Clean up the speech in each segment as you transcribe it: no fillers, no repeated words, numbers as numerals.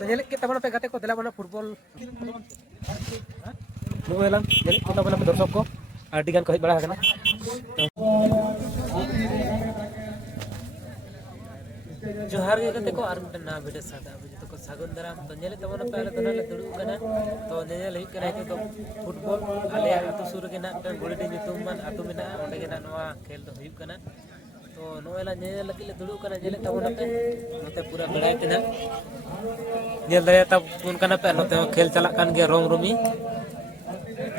तो nyelek kita mana pe gate ko dela mana football nuelang nyelek kita mana pe dorsok ko adi gan ko hej bada kana जोहार के गते को are mitten ना video सादा अब तो को सागुन दराम तो नेले तमन पहले तो नाले दुड़ु कना तो नेले लई कना तो फुटबॉल आले आतु सुर के ना मिटन गोलिडी नितुम मान आतु मेना ओंडे के ना नवा खेल तो हुयु कना तो नोएला नेले लकी ले दुड़ु कना नेले तमन पे नते पूरा बड़ाई तेना नेल दया तब उन कना पे नते खेल चला कान गे रोम रोमी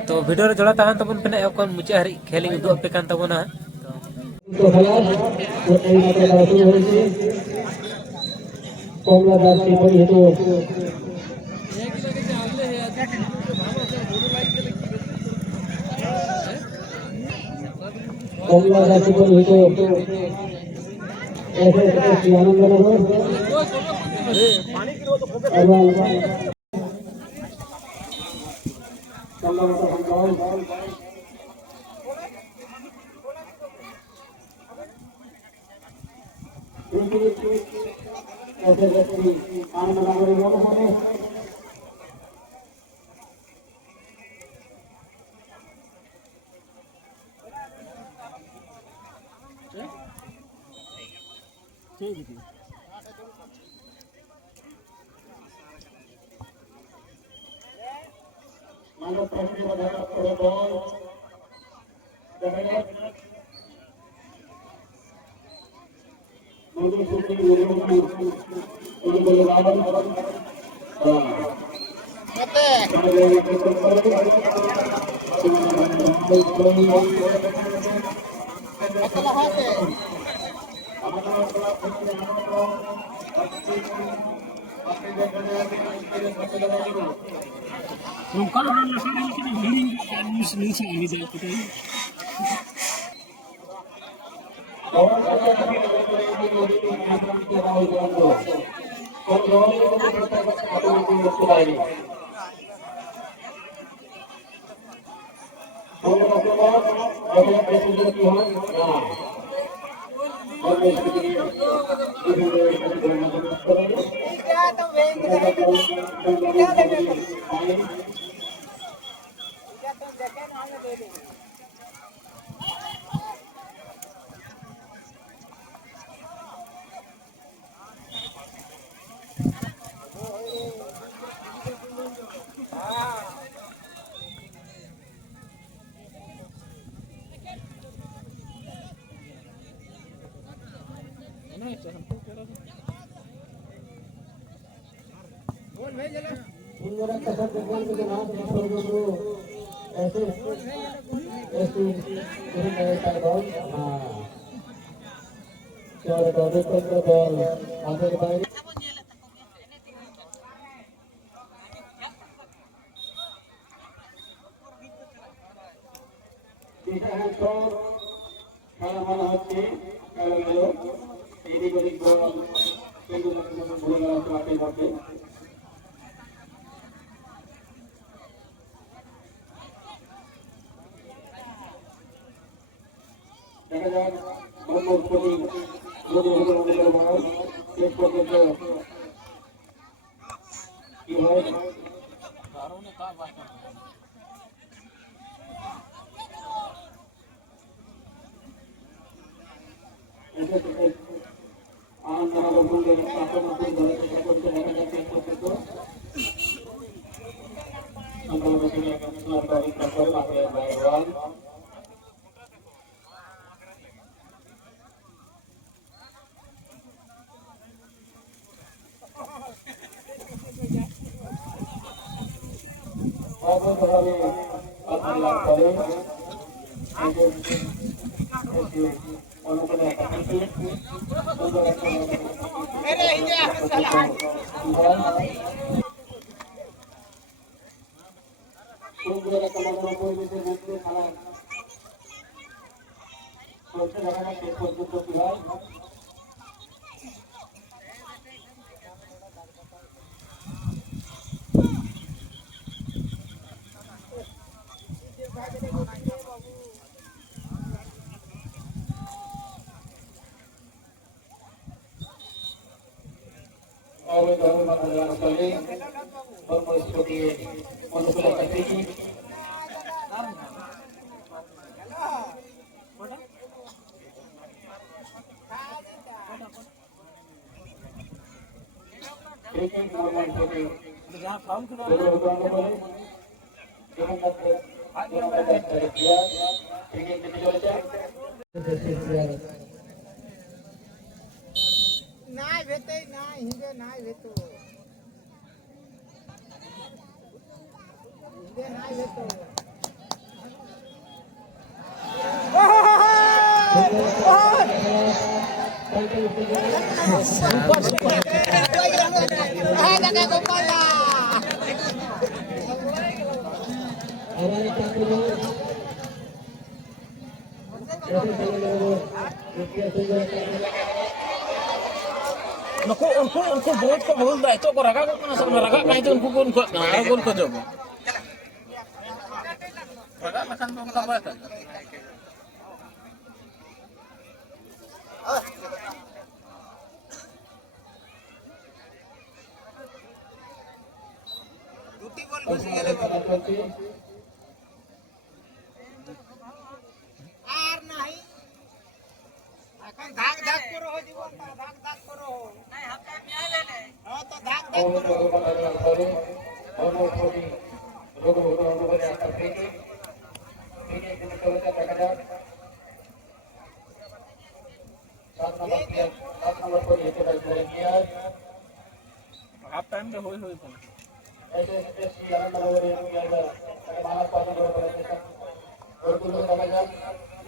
तो वीडियो रे जोड़ा ताहन तबन पेना एकोन मुचे हरि खेलिंग दु पे कान तबना तो खलास तो এই মাত্র খেলা শুরু হয়েছে কমলা জার্সি পরিহিত কমলা জার্সি পরিহিত এসএসসি আনন্দনগর এবং मानव प्रश्न बधाया थोड़ा बॉल मुझे सुनने ये बोले बाबा Alhamdulillah sekali. Bermasuki manusia kasih. Ini normal seperti. নাই ভেতে নাই হিন্দে নাই ভেতো হিন্দে নাই ভেতো उनको बहुत को बोल रहा है तो को रखा को ना सब रखा कहीं तो उनको गोल को जब रखा लखन तो मतलब बात है দুটি বল বসে গেলে আর নাই এখন ধাক ধাক করো হো জীবন ধাক ধাক করো নাই হাতে মিয়ালে নে হ্যাঁ তো ধাক ধাক করো हाफ टाइम में होई होई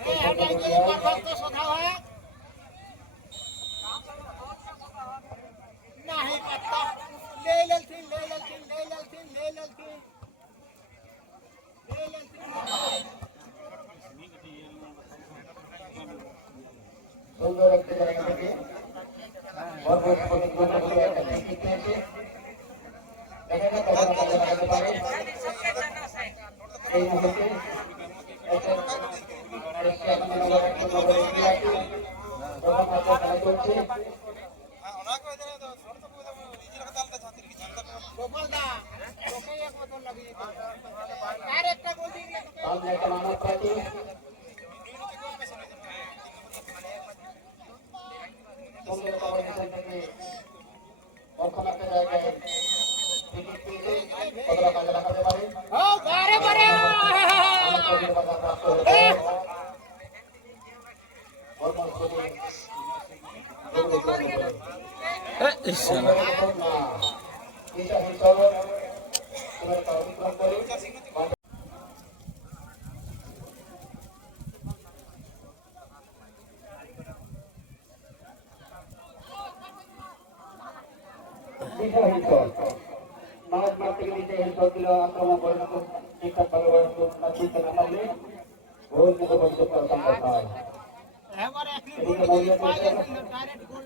এই হাতে কি পারফেক্ট সোধা হয় नहीं पत्ता ले लेलथिन ले लेलथिन ले लेलथिन ले लेलथिन ले लेलथिन সুন্দর একটি জায়গা থেকে এখানে কথা বলতে পারে এই মুহূর্তে गोपाल दा ओके एक बोतल लगी डायरेक्ट बोल दिए सामने একটা মানব পার্টি সুন্দর কমিশন থেকে অর্থনৈতিক জায়গায় টিকিট পেয়ে কতটা কাজে লাগাতে পারে ओ बारे बारे মাছ মারতে গেলে হিংসা দিল আক্রমণ করে না ঠিকঠাকভাবে বুঝতে না পারলে ভুল কিন্তু পরিচয় করা সম্ভব হয় हमारे आखिरी गोल पाए डायरेक्ट गोल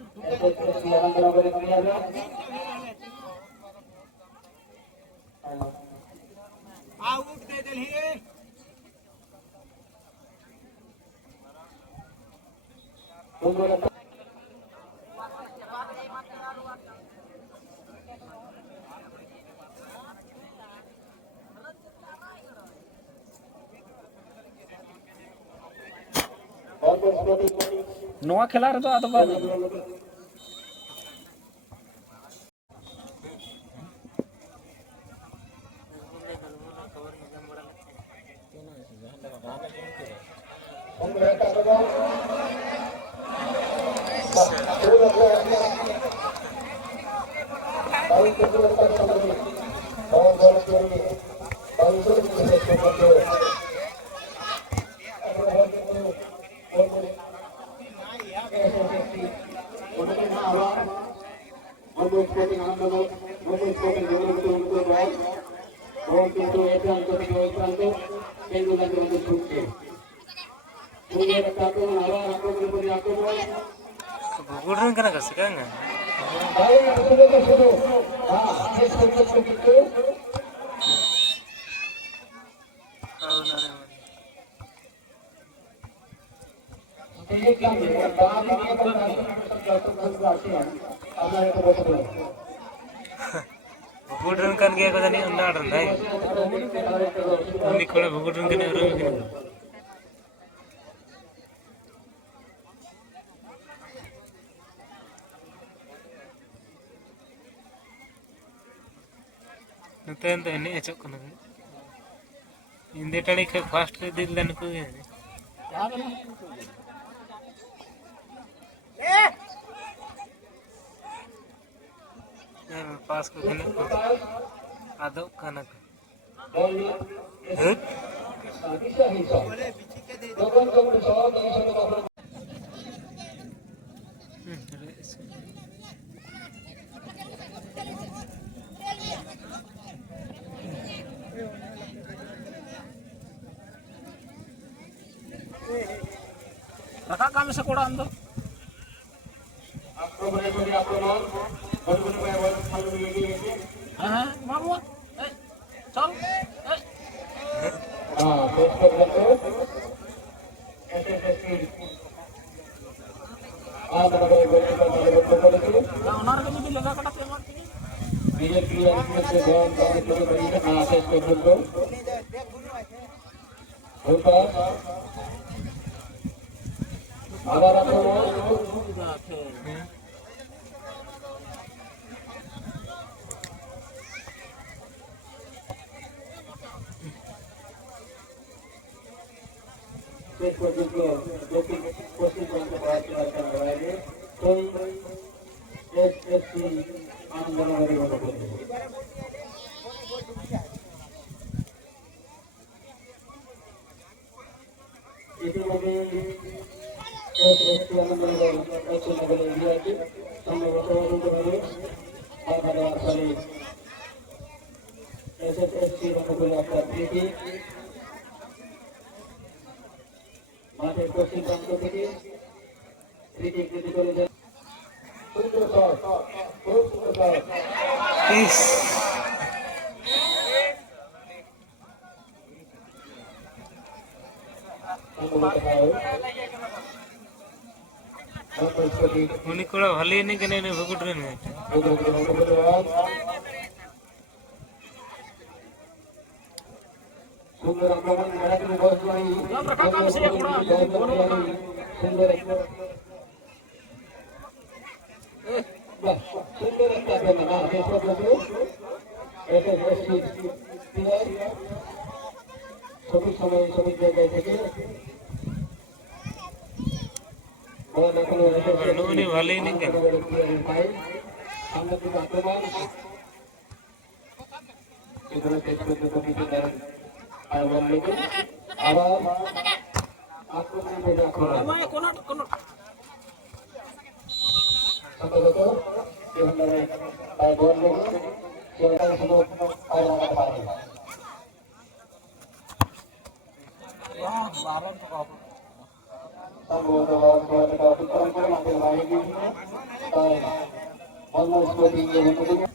আনন্দনগরে নিয়ে যাবে आउट दे दिली সুন্দর একটা नोआ खेला रे तो आतो बात Gurun kena kasih kan? भुगुडरन kan gaya ko jani anda adan dai uni kora भुगुडरन kene uru kene नतन तो ene achok kana inde tadi ke fast ke dil dan ko ge पास को कने आदो kana हट Raka kami sekolah ando. Mau? Chal. Onar ke jadi jaga katak yang mati. उन्हीं कोड़ा भले नहीं कने ने भगुड़ रहे हैं सुंदर आक्रमण मराठी में बहुत बड़ी Raka kami sekolah. सुंदर सुंदर आक्रमण ऐसे सभी समय सभी जगह থেকে उन्हीं भले नहीं कने सामने की आक्रमण इधर से तो पीछे आवाज लेकिन आवाज आक्रमण में आक्रमण Mana kono. संभवत ये हमारे बोल लोग सेवकां सुनो आया पाए Baran to संभवत आवाज का उत्तर को मांगे आएगी ऑलमोस्ट को दिए हैं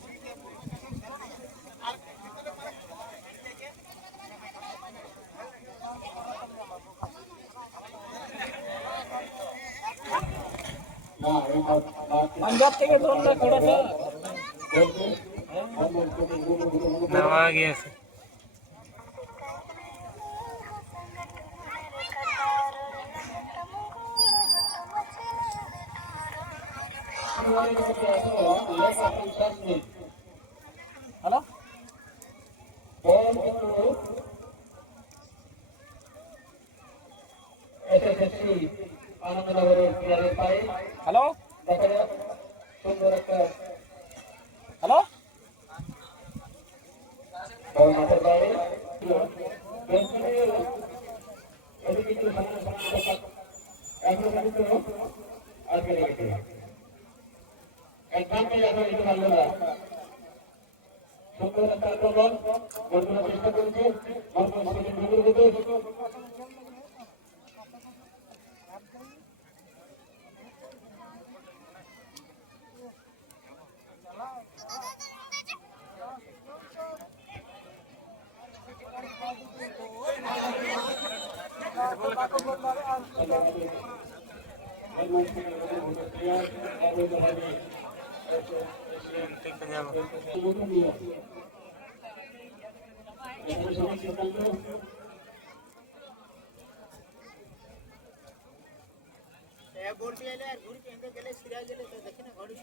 Anjat ke drone le koda ta. नवा गया से Halo? SSSC आनंदनगर किनारे पाए Halo? सुंदर Halo? और माता पाए ठीक है जाओ बोल भी आले घुरी के गेले सिरा गेले तो देखिना घड़ी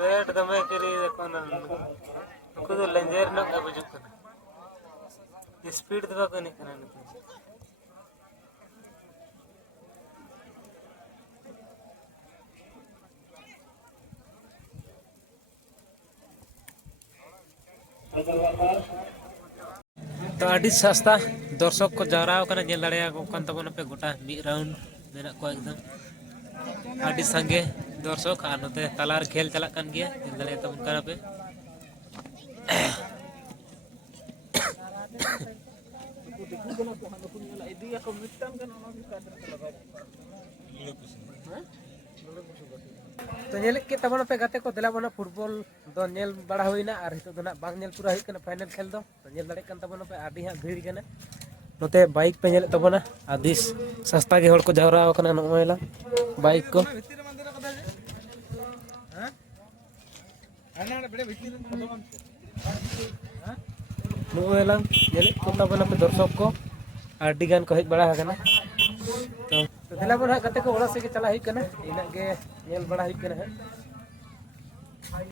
बैट दमे करी देखो ना उनको तो लेंजर ना का बुझुक ना स्पीड दबा को नहीं करना तो आदि सस्ता दर्शक को जाराव करना जेल दाड़े को कान तबन पे गोटा मी राउंड मेना को एकदम आदि संगे दर्शक आ नते तलार खेल चला कान गया जेल दाड़े तबन करा पे तो नेल के तबन पे गाते को दिला बना फुटबॉल दो नेल बड़ा होइना और हितो दना बांग नेल पूरा हिकना फाइनल खेल दो तो नेल दाड़े कान तबन पे आदि हा भीड़ गना नोते बाइक पे नेल तबना आदिस सस्ता के हड़ को जावरा कना नोयला बाइक को नोयला नेल को तबना पे दर्शक को आदि गान को हेज बड़ा हकना तो दिला बना गाते को ओला से के चला हिकना इना के नेल बड़ा हिकना है